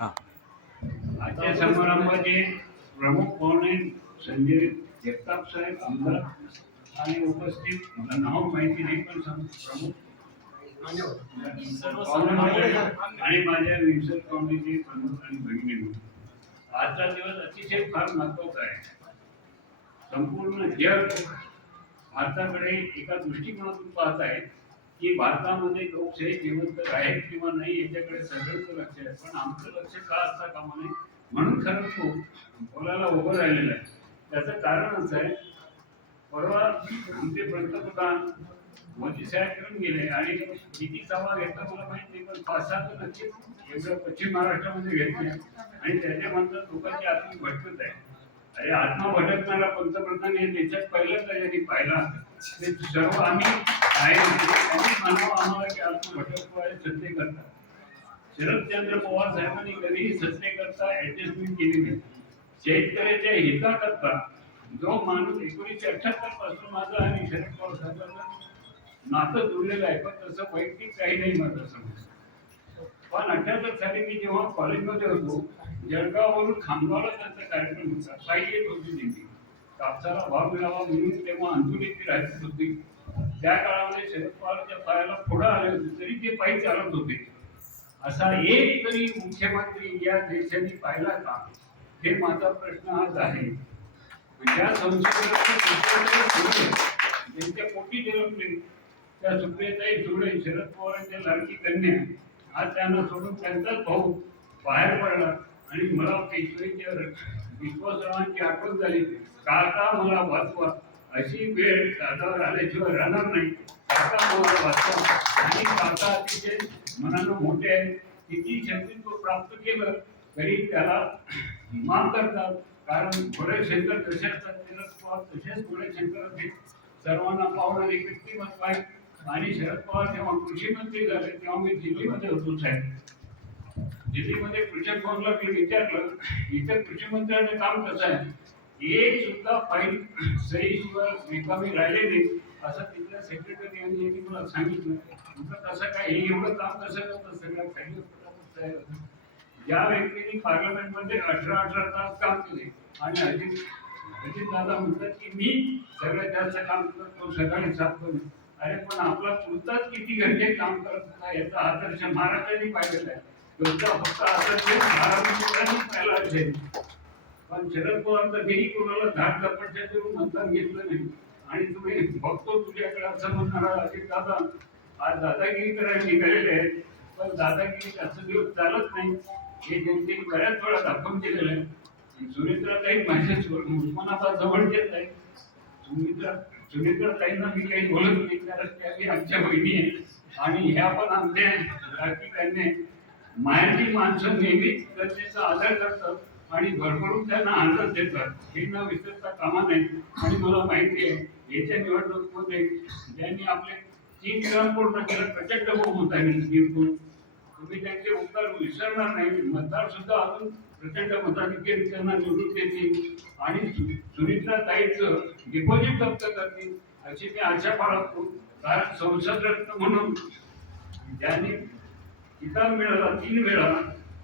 आजच्या समारंभाचे प्रमुख पाहुणे संजय जगताप साहेब आमदार आणि उपस्थित मला नाव माहिती नाही पण प्रमुख आणि माझ्या विंसर कॉलनीचे प्रमुख आणि भगिनी, आजचा दिवस अतिशय फार महत्वाचा आहे. संपूर्ण जग भारताकडे एका दृष्टिकोनातून पाहत आहे की भारतामध्ये लोकशाही जिवंत आहे किंवा नाही याच्याकडे सगळ्यांचं लक्ष आहे. पण आमचं लक्ष का असता कामा नये म्हणून खरं तो बोलायला उभं राहिलेलं आहे. त्याचं कारण असं आहे, परवा आमचे पंतप्रधान मोदी साहेब येऊन गेले आणि किती सभा घेतला मला माहित नाही, पण 5-7 नक्कीच एवढं पश्चिम महाराष्ट्रामध्ये घेतले आणि त्याच्यानंतर लोकांची आत्मा भटकत आहे. अरे आत्मा भटकणारा पंतप्रधान हे देशात पहिल्यांदा त्यांनी पाहिला. ते सर्व आम्ही आम्हाला की आत्मा भटकतो सत्य करता. शरदचंद्र पवार साहेबांनी कधीही सत्य करता ऍडजस्टमेंट केली नाही. शेतकऱ्याच्या हिताकरता जो माणूस 1978 पासून माझा आणि शरद पवार साहेबांना नातं जुळलेलं आहे, पण तसं वैयक्तिक काही नाही माझं समज. पण 78 साली मी जेव्हा कॉलेजमध्ये होतो, जळगाववरून खामगावला त्यांचा कार्यक्रम होता. पायी येत होती नेहमी, कापसाला भाव मिळावा म्हणून तेव्हा अंतुलीची राहत होती. त्या काळामध्ये शरद पवारच्या पायाला फोडा आले होते तरी ते पायी चालत होते. असा एक तरी मुख्यमंत्री या देशाने पाहिला का, हे माझा प्रश्न आज आहे. ज्या संसदेला त्यांच्या पोटी जन्मले त्या सुप्रियाताई सुळे, शरद पवारांच्या लाडकी कन्या, आज त्यांना सोडून त्यांचाच भाऊ बाहेर पडला आणि मला पेशवेच्या विश्वासरावांची आठवण झाली. काका मला वाचवा, अशी वेळ दादावर आल्याशिवाय राहणार नाही. काका मला वाचवा. आणि काका अतिशय मनानं मोठे आहेत. किती शक्तीत्व प्राप्त केलं तरी त्याला मान करतात. कारण घोडेशंकर कसे असतात, शरद पवार तसेच घोडेशंकर होते. सर्वांना पावणारे व्यक्तिमत्व आहे. आणि शरद पवार जेव्हा कृषी मंत्री झाले तेव्हा मी दिल्लीमध्ये होतो साहेब. दिल्लीमध्ये कृषक भवनला मी विचारलं, इथं कृषी मंत्र्याचं काम कसं आहे. एक सुद्धा फाईल सहीशिवाय रिकामी राहिले नाही असं तिथल्या सेक्रेटरी यांनी मला सांगितलं. तुमचं कसं काय, हे एवढं काम कसं करतं, सगळ्या फाईल. ज्या व्यक्तीने पार्लमेंटमध्ये 18 तास काम केले आणि अजित दादा म्हणतात की मी सगळ्यात जास्त काम करतो सकाळी 7 वाजता. अरे पण आपला तुमचाच किती घंटे काम करत होता याचा आदर्श महाराष्ट्राने पाहिलेला आहे. फक्त आदर्श महाराष्ट्राने पाहिला असेल. पण शरद पवार कधीही कोणाला धाक झपटच्या देऊन मतदान घेतलं नाही. आणि तुम्ही बघतो तुझ्याकडे असं म्हणणारा अजित दादा आज दादागिरी करायला निघालेले आहेत. पण दादागिरी जास्त दिवस चालत नाही हे जनतेने बऱ्याच वेळा दाखवून दिलेलं आहे. सुनेत्राताई माझ्या उस्मानाबाद जवळचेच आहे. सुनेत्राताईंना मी काही बोलत नाही, कारण त्या आमच्या बहिणी आहेत आणि ह्या पण आमच्या राजकीय मायाची माणसं नेहमीच गरजेचा आदर करतात आणि भरभरून त्यांना आनंद देतात. हे न विसरता कामा नाही. आणि मला माहिती आहे याच्या निवडणुकीमध्ये ज्यांनी आपले 3 टर्म पूर्ण केलं प्रचंड बहुमत आहे जिंकून. तुम्ही त्यांचे उपकार विसरणार नाही. मतदार सुद्धा अजून प्रचंड मताधिक्य त्यांना निवडून देतील आणि सुनीत्राताईंचं डिपॉझिट जप्त करतील अशी मी आशा बाळगतो. कारण संसद रत्न म्हणून ज्यांनी किताब मिळाला 3 वेळा,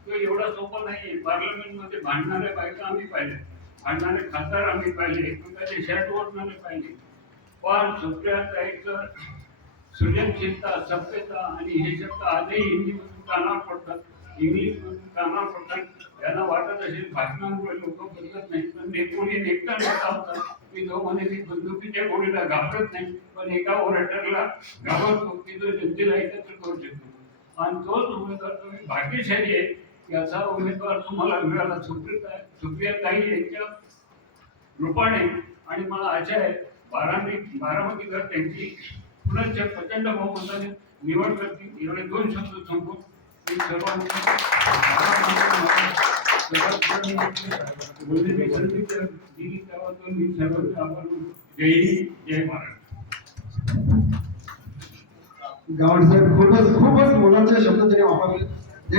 तो एवढा सोपा नाहीये. पार्लमेंटमध्ये भांडणाऱ्या बायका आम्ही पाहिले, भांडणारे खासदार आम्ही पाहिले, एकमेकांचे शर्ट ओढणारे पाहिले. पण सुप्रियाताईंचं सृजनशीलता, सभ्यता आणि हे शब्द आजही हिंदीमधून कानावर पडतात, इंग्लिशमधून कानावर पडतात. त्यांना वाटत असेल भाषणांमुळे लोक बदलत नाही, पण कोणी एकटा नेता होता की जो म्हणे मी बंदुकीच्या गोळीला घाबरत नाही, पण एका ओरडरला घाबरतो की जो जनतेला एकत्र करू शकतो. आणि तोच उमेदवार तुम्ही भाग्यशाली आहे की असा उमेदवार तुम्हाला मिळाला सुप्रियाताई यांच्या रूपाने. आणि मला आशा आहे बारामतीकर त्यांची पुनश्च प्रचंड बहुमताने निवड करतील. एवढे 2 शब्द संपून मी सर्वांनी दिली त्याबद्दल मी सर्वांचे आभार. जय हिंद, जय महाराष्ट्र. गावड साहेब खूपच मोलाचे शब्द त्यांनी वापरले.